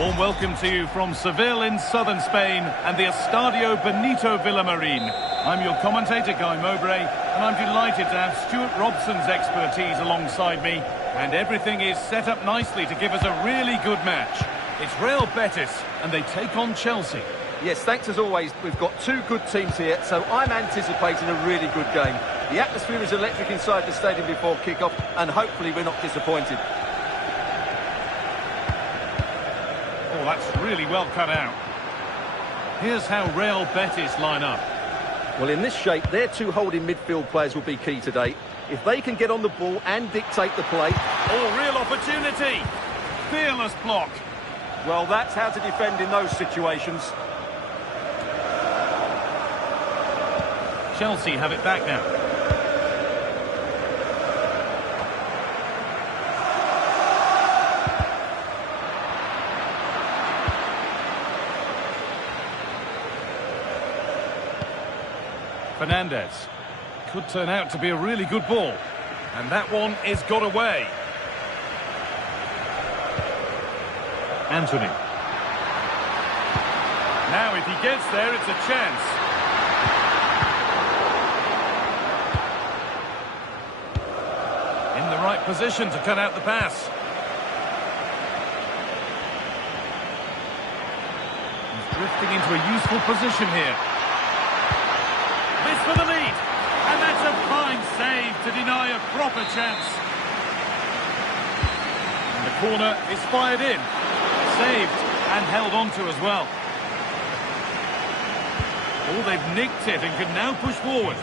Warm welcome to you from Seville in southern Spain and the Estadio Benito Villamarin. I'm your commentator, Guy Mowbray, and I'm delighted to have Stuart Robson's expertise alongside me, and everything is set up nicely to give us a really good match. It's Real Betis, and they take on Chelsea. Yes, thanks as always. We've got two good teams here, so I'm anticipating a really good game. The atmosphere is electric inside the stadium before kick-off, and hopefully we're not disappointed. Oh, that's really well cut out. Here's how Real Betis line up. Well, in this shape, their two holding midfield players will be key today. If they can get on the ball and dictate the play... Oh, real opportunity! Fearless block. Well, that's how to defend in those situations. Chelsea have it back now. Fernandez. Could turn out to be a really good ball. And that one is got away. Anthony. Now if he gets there, it's a chance. In the right position to cut out the pass. He's drifting into a useful position here. This for the lead, and that's a fine save to deny a proper chance. And the corner is fired in, saved and held onto as well. Oh, they've nicked it and can now push forward.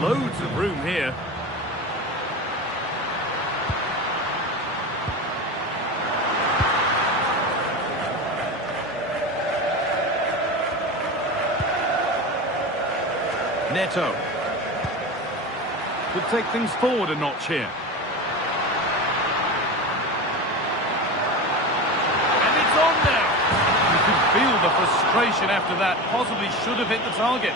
Loads of room here. Neto. Could take things forward a notch here. And it's on now. You can feel the frustration after that. Possibly should have hit the target.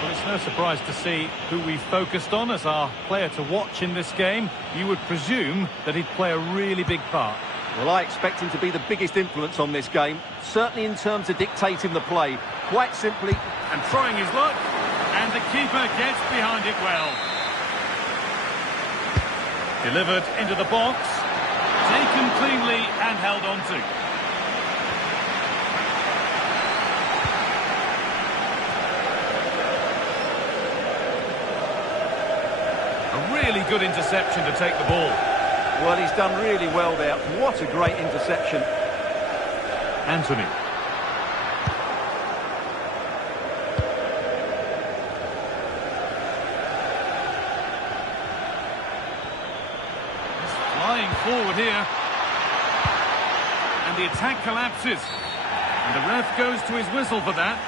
Well, it's no surprise to see who we focused on as our player to watch in this game. You would presume that he'd play a really big part. Well, I expect him to be the biggest influence on this game, certainly in terms of dictating the play. Quite simply... And trying his luck, and the keeper gets behind it well. Delivered into the box, taken cleanly and held on to. A really good interception to take the ball. Well, he's done really well there. What a great interception. Anthony. He's flying forward here. And the attack collapses. And the ref goes to his whistle for that.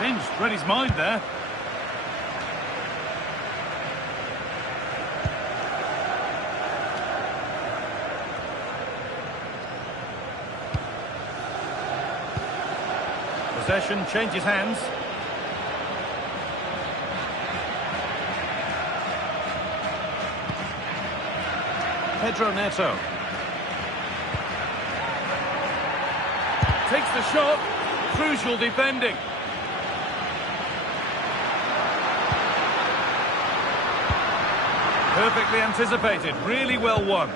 Pinched, read his mind there. Possession changes hands. Pedro Neto. Takes the shot. Crucial defending. Perfectly anticipated, really well won.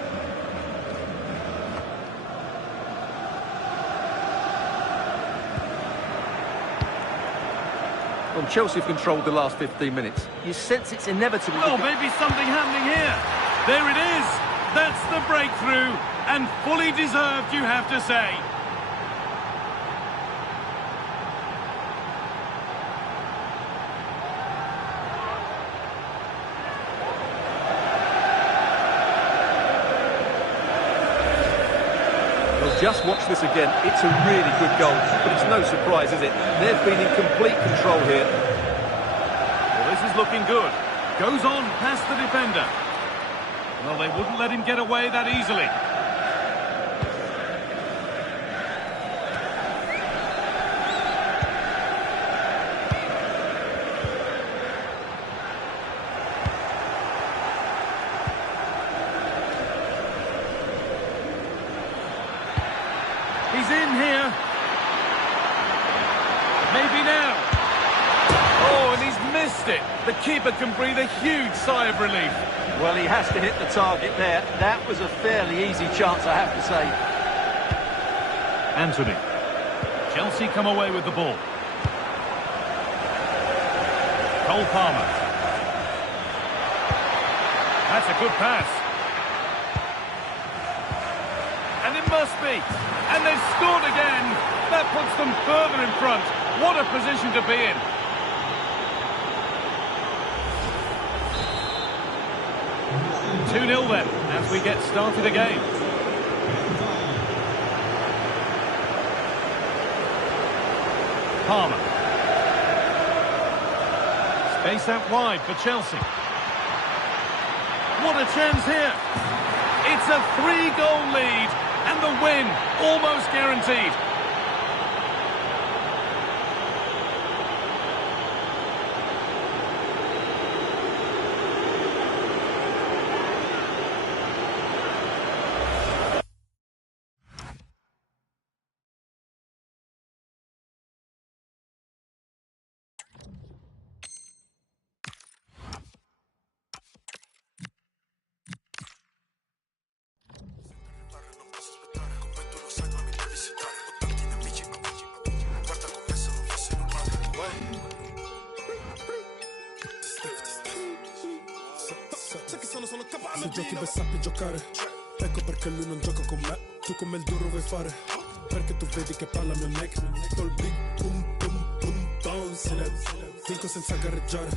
Well, Chelsea have controlled the last 15 minutes. You sense it's inevitable. Oh, maybe something happening here. There it is. That's the breakthrough. And fully deserved, you have to say. Well, just watch this again. It's a really good goal, but it's no surprise, is it? They've been in complete control here. Well, this is looking good. Goes on past the defender. Well, they wouldn't let him get away that easily. He's in here. Maybe now. Oh, and he's missed it. The keeper can breathe a huge sigh of relief. Well, he has to hit the target there. That was a fairly easy chance, I have to say. Anthony. Chelsea come away with the ball. Cole Palmer. That's a good pass. And it must be. And they've scored again. That puts them further in front. What a position to be in. Two 2-0 then, as we get started again. Palmer. Space out wide for Chelsea. What a chance here. It's a 3-goal lead. And the win, almost guaranteed. Se giochi per sappi giocare, ecco perché lui non gioca con me. Tu come il duro vuoi fare, perché tu vedi che parla mio neck. Col big boom boom boom down silence. Vinco senza gareggiare,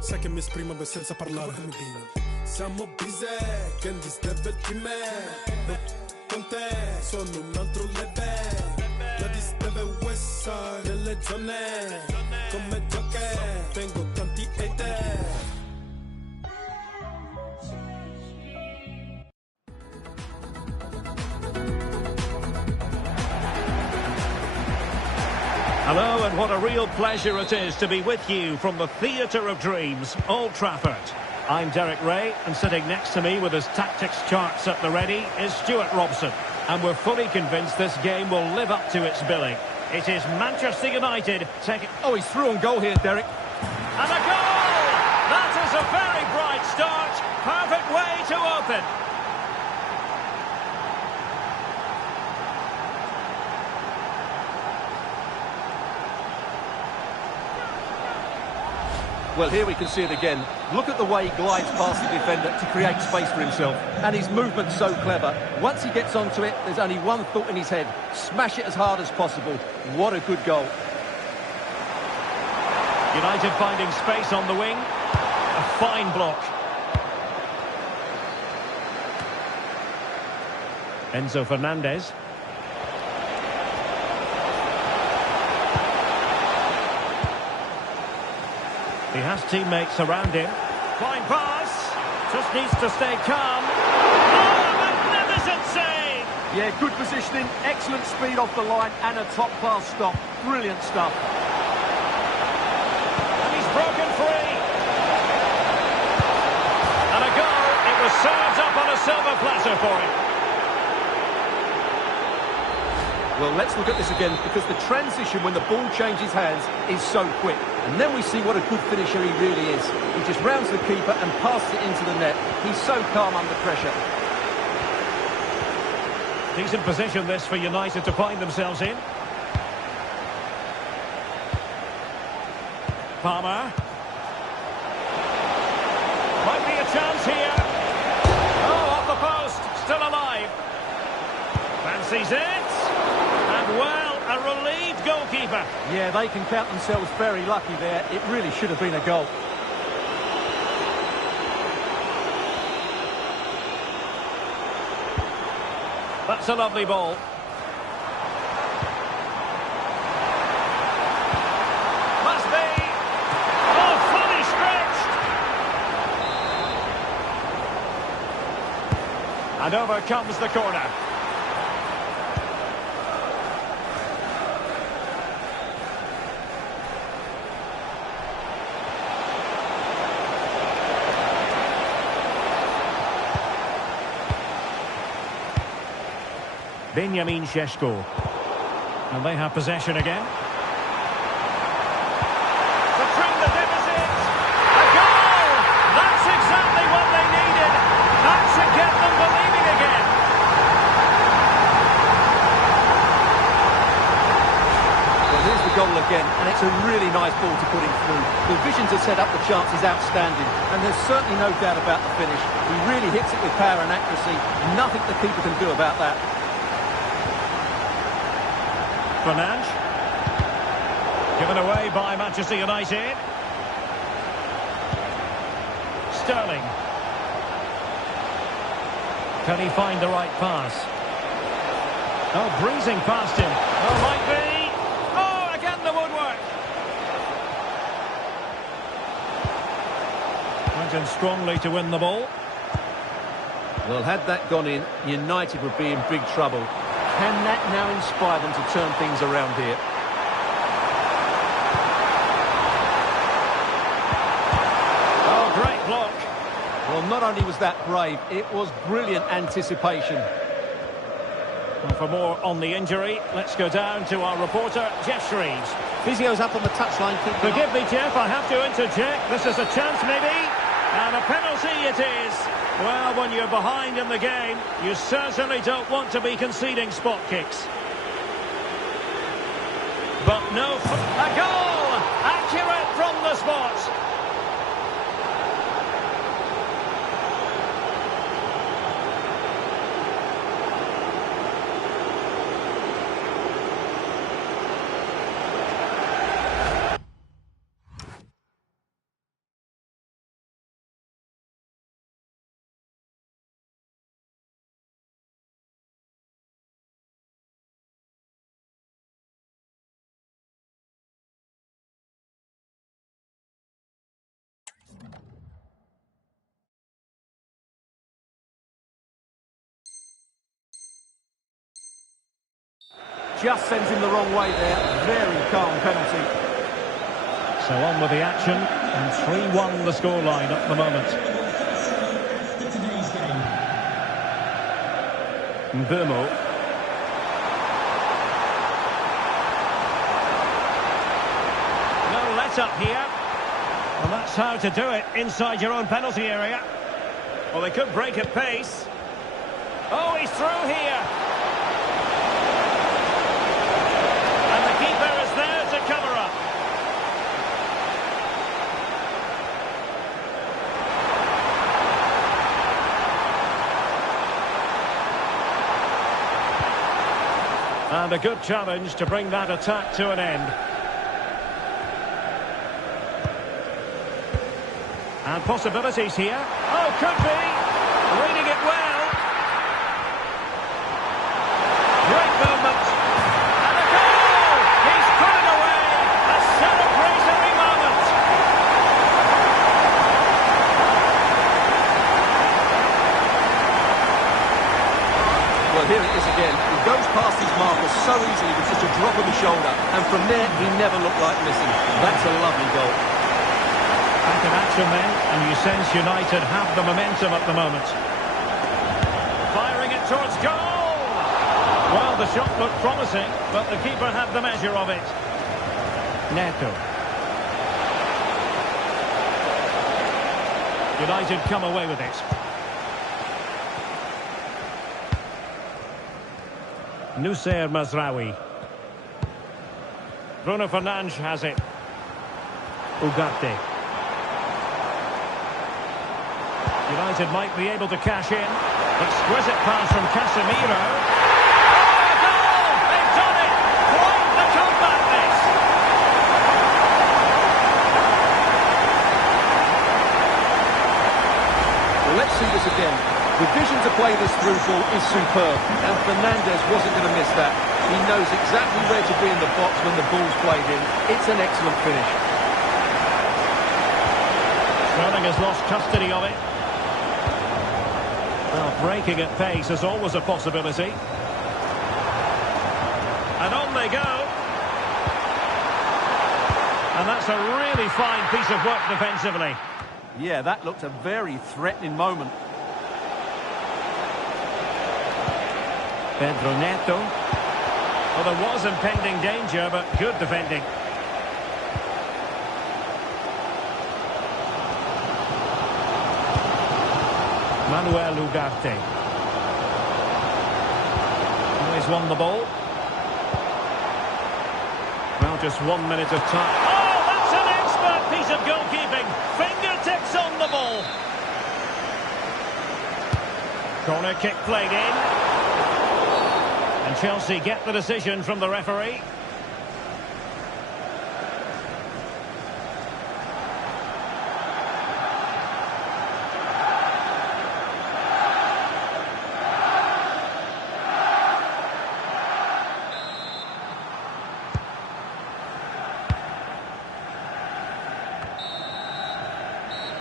sai che mi esprimo ben senza parlare. Siamo busy, che this devil in me. Con te sono un altro level. La dis deve west side delle zone. Come gioche, tengo tanti hater. Hello, and what a real pleasure it is to be with you from the Theatre of Dreams, Old Trafford. I'm Derek Ray, and sitting next to me with his tactics charts at the ready is Stuart Robson. And we're fully convinced this game will live up to its billing. It is Manchester United taking... Oh, he's through on goal here, Derek. And a goal! That is a very bright start. Perfect way to open. Well, here we can see it again. Look at the way he glides past the defender to create space for himself. And his movement's so clever. Once he gets onto it, there's only one thought in his head. Smash it as hard as possible. What a good goal. United finding space on the wing. A fine block. Enzo Fernandez. He has teammates around him. Fine pass. Just needs to stay calm. Oh, a magnificent save! Yeah, good positioning, excellent speed off the line, and a top-class stop. Brilliant stuff. And he's broken free. And a goal. It was served up on a silver platter for him. Well, let's look at this again, because the transition when the ball changes hands is so quick. And then we see what a good finisher he really is. He just rounds the keeper and passes it into the net. He's so calm under pressure. Decent position this for United to find themselves in. Palmer. Might be a chance here. Oh, off the post. Still alive. Fancies it. And, well, a relieved goalkeeper. Yeah, they can count themselves very lucky there. It really should have been a goal. That's a lovely ball. And over comes the corner. Benjamin Šeško. And they have possession again. To trim the deficit. A goal! That's exactly what they needed. That should get them believing again. Well, here's the goal again, and it's a really nice ball to put him through. The vision to set up the chance is outstanding, and there's certainly no doubt about the finish. He really hits it with power and accuracy. Nothing the keeper can do about that. Fernandes. Given away by Manchester United. Sterling. Can he find the right pass? Oh, breezing past him. Oh, might be. Oh, again the woodwork. Went in strongly to win the ball. Well, had that gone in, United would be in big trouble. Can that now inspire them to turn things around here? Oh, great block. Well, not only was that brave, it was brilliant anticipation. And for more on the injury, let's go down to our reporter, Jeff Shreves. Physio's up on the touchline. Forgive me, Jeff, I have to interject. This is a chance, maybe. And a penalty it is. Well, when you're behind in the game, you certainly don't want to be conceding spot kicks. But no... A goal! Accurate from the spot. Just sends him the wrong way there. Very calm penalty. So on with the action, and 3-1 the scoreline at the moment. Mbeumo. No let up here. Well, that's how to do it inside your own penalty area. Well, they could break at pace. Oh, he's through here. And the keeper is there to cover up. And a good challenge to bring that attack to an end. And possibilities here. Oh, could be. Reading it well. Great movement. And a goal! He's put it away. A celebratory moment. Well, here it is again. He goes past his marker so easily with just a drop of the shoulder. And from there, he never looked like missing. That's a lovely goal. Back in action then, and you sense United have the momentum at the moment. Firing it towards goal! Well, the shot looked promising, but the keeper had the measure of it. Neto. United come away with it. Nussair Mazraoui. Bruno Fernandes has it. Ugarte. United might be able to cash in. Exquisite pass from Casemiro. Oh, a goal! They've done it! Quite the comeback, this! Well, let's see this again. The vision to play this through ball is superb, and Fernandes wasn't going to miss that. He knows exactly where to be in the box when the ball's played in. It's an excellent finish. Sterling has lost custody of it. Well, breaking at pace is always a possibility. And on they go. And that's a really fine piece of work defensively. Yeah, that looked a very threatening moment. Pedro Neto. Well, there was impending danger, but good defending. Manuel Ugarte. Oh, he's won the ball. Well, just 1 minute of time. Oh, that's an expert piece of goalkeeping. Fingertips on the ball. Corner kick played in. And Chelsea get the decision from the referee.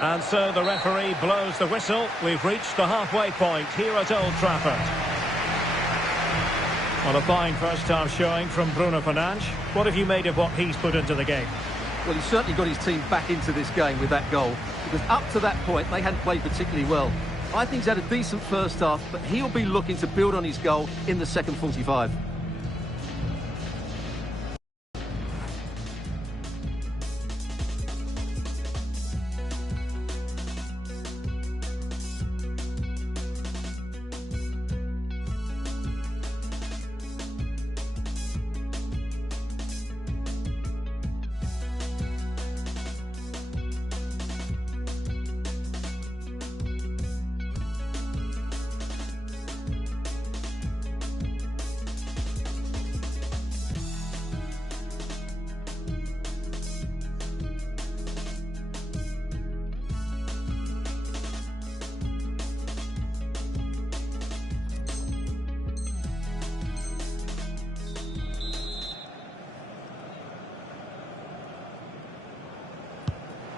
And so the referee blows the whistle. We've reached the halfway point here at Old Trafford. Well, a fine first-half showing from Bruno Fernandes. What have you made of what he's put into the game? Well, he's certainly got his team back into this game with that goal, because up to that point, they hadn't played particularly well. I think he's had a decent first half, but he'll be looking to build on his goal in the second 45.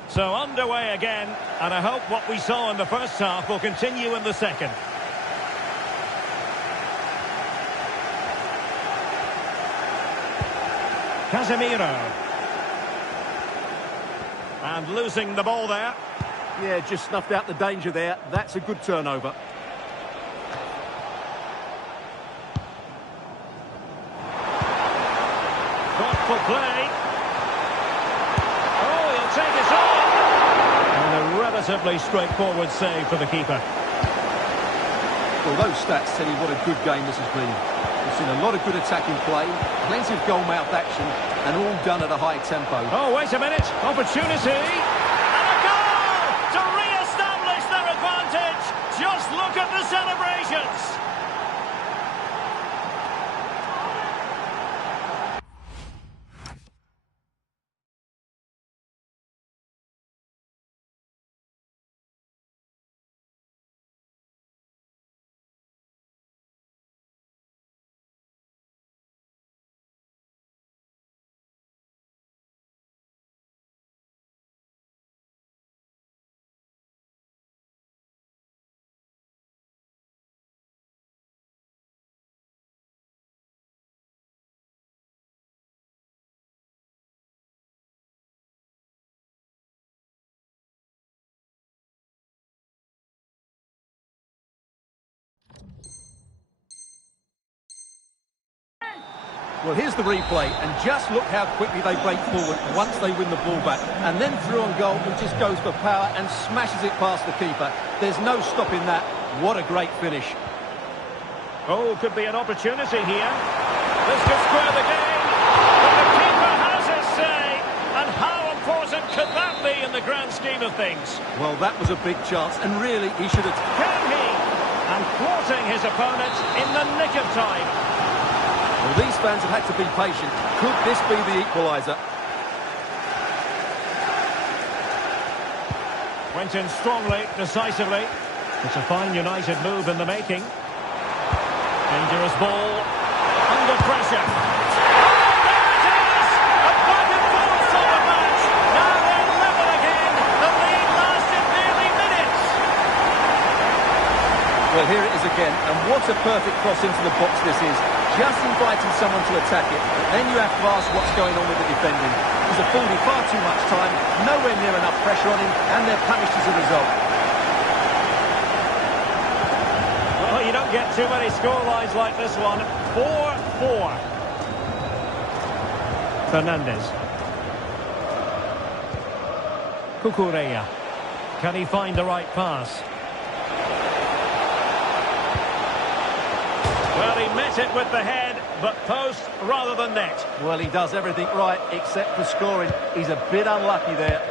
So underway again, and I hope what we saw in the first half will continue in the second. Casemiro. And losing the ball there. Yeah, just snuffed out the danger there. That's a good turnover. Thoughtful play. Oh, he'll take it on. And a relatively straightforward save for the keeper. Well, those stats tell you what a good game this has been. We've seen a lot of good attacking play, plenty of goal-mouth action, and all done at a high tempo. Oh, wait a minute. Opportunity. And a goal to re-establish their advantage. Just look at the celebrations. Well, here's the replay, and just look how quickly they break forward once they win the ball back. And then through on goal, he just goes for power and smashes it past the keeper. There's no stopping that. What a great finish. Oh, could be an opportunity here. This could square the game. But the keeper has his say. And how important could that be in the grand scheme of things? Well, that was a big chance, and really, he should have... Can he? And thwarting his opponent in the nick of time. Well, these fans have had to be patient. Could this be the equaliser? Went in strongly, decisively. It's a fine United move in the making. Dangerous ball. Under pressure. Oh, there it is! A back and forth sort of match. Now they're level again. The lead lasted nearly minutes. Well, Well, here it is again, and what a perfect cross into the box this is. Just inviting someone to attack it, but then you have to ask what's going on with the defending. He's afforded far too much time, nowhere near enough pressure on him, and they're punished as a result. Well, you don't get too many scorelines like this one. 4-4. Fernandez. Cucurella. Can he find the right pass? Well, he met it with the head, but post rather than net. Well, he does everything right, except for scoring. He's a bit unlucky there.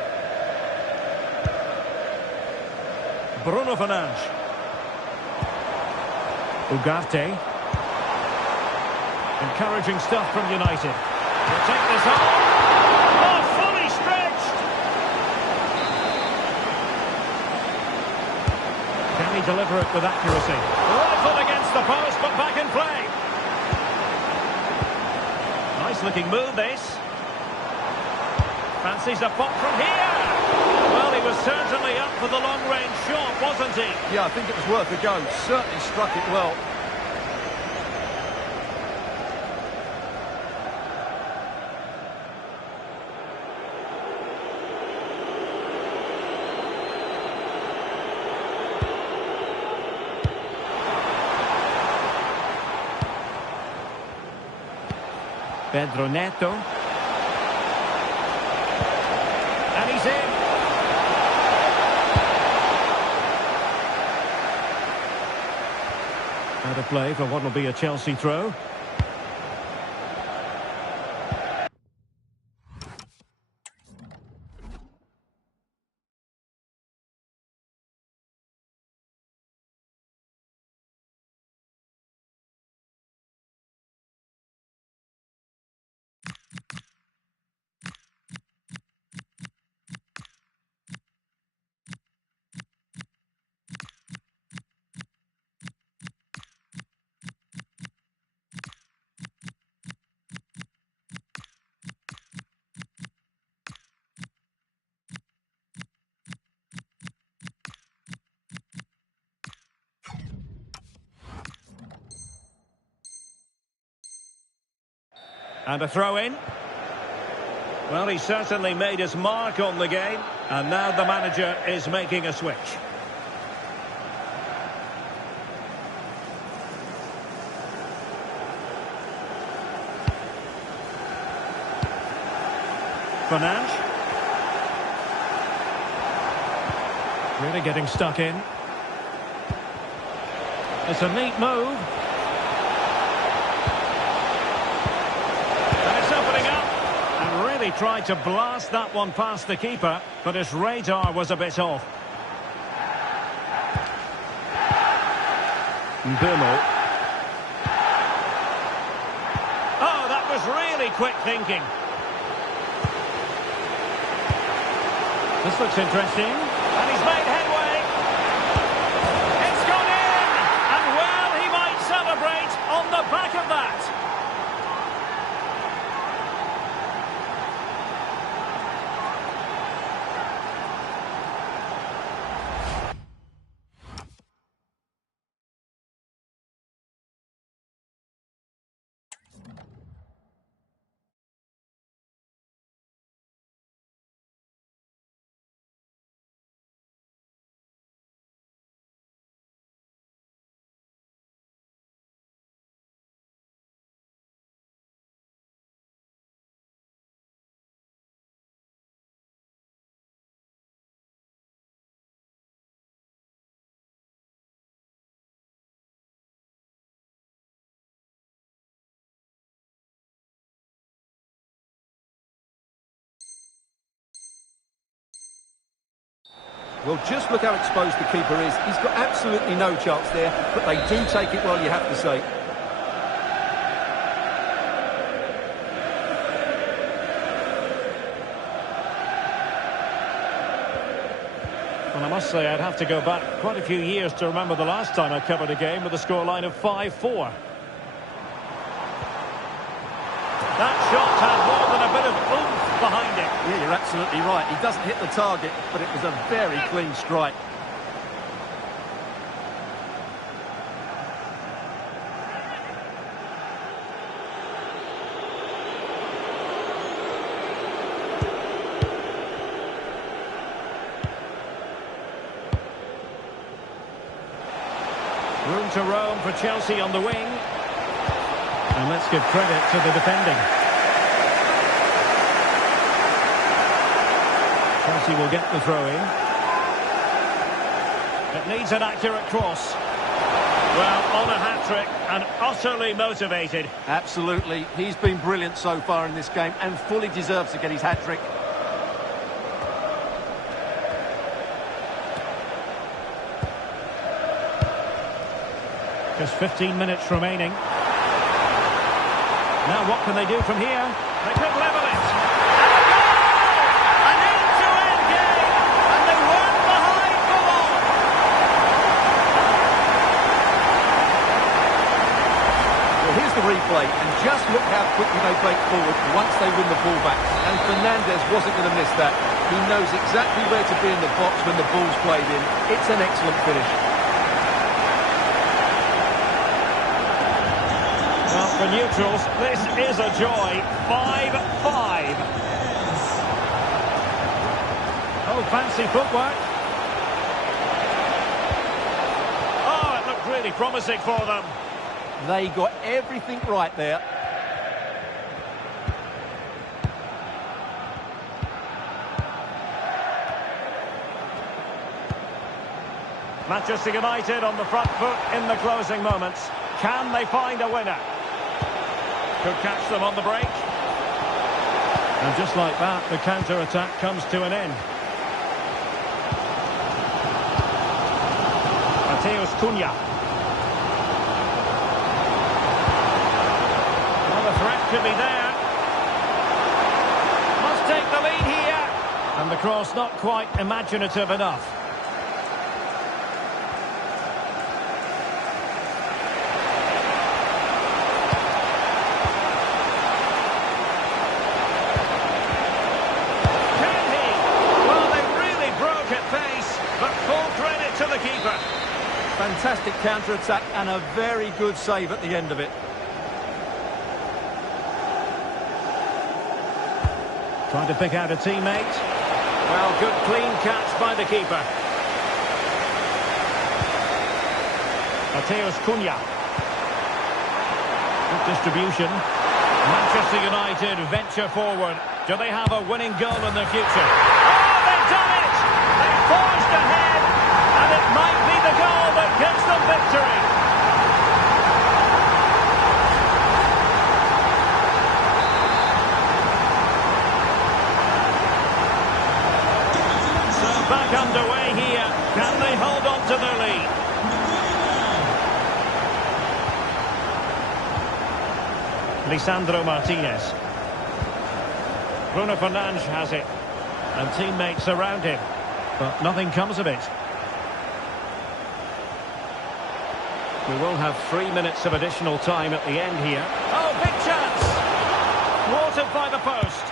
Bruno Fernandes. Ugarte. Encouraging stuff from United. He'll take this on. Oh, fully stretched! Can he deliver it with accuracy? Rifled against the post, but back in play. Nice looking move, this. Fancies a pop from here. Well, he was certainly up for the long-range shot, wasn't he? Yeah, I think it was worth a go. Certainly struck it well. Pedro Neto. And he's in. Out of play for what will be a Chelsea throw. And a throw-in. Well, he certainly made his mark on the game. And now the manager is making a switch. Fernandes. Really getting stuck in. It's a neat move. He tried to blast that one past the keeper, but his radar was a bit off. Mbeumo. Oh, that was really quick thinking. This looks interesting. And he's made headway. It's gone in! And well, he might celebrate on the back of that. Well, just look how exposed the keeper is. He's got absolutely no chance there, but they do take it well, you have to say. Well, I must say I'd have to go back quite a few years to remember the last time I covered a game with a scoreline of 5-4. That shot had more than a bit of oomph behind it. Yeah, you're absolutely right. He doesn't hit the target, but it was a very clean strike. to roam for Chelsea on the wing. And let's give credit to the defending. Chelsea will get the throw-in. It needs an accurate cross. Well, on a hat-trick and utterly motivated. Absolutely. He's been brilliant so far in this game and fully deserves to get his hat-trick. Just 15 minutes remaining. Now what can they do from here? They could level it. And a goal! An end-to-end game, and they weren't behind for long. Well, here's the replay, and just look how quickly they break forward once they win the ball back. And Fernandes wasn't going to miss that. He knows exactly where to be in the box when the ball's played in. It's an excellent finish. Well, for neutrals, this is a joy. 5-5. Oh, fancy footwork. Oh, it looked really promising for them. They got everything right there. Manchester United on the front foot in the closing moments. Can they find a winner? Could catch them on the break. And just like that, the counter-attack comes to an end. Mateus Cunha. Well, the threat could be there. Must take the lead here. And the cross not quite imaginative enough. Fantastic counter-attack and a very good save at the end of it. Trying to pick out a teammate. Well, good clean catch by the keeper. Mateus Cunha. Good distribution. Manchester United venture forward. Do they have a winning goal in the future? Oh, they've done it! They've forged ahead, and it might be the goal that gives them victory. So back underway here. Can they hold on to their lead? Lisandro Martinez. Bruno Fernandes has it. And teammates around him. But nothing comes of it. We will have 3 minutes of additional time at the end here. Oh, big chance! Thwarted by the post.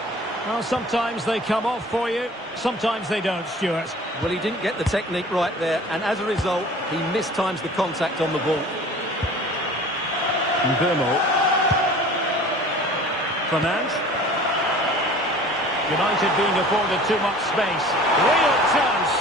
Well, sometimes they come off for you, sometimes they don't, Stuart. Well, he didn't get the technique right there, and as a result, he mistimes the contact on the ball. Mbeumo. Fernandes. United being afforded too much space. Real chance.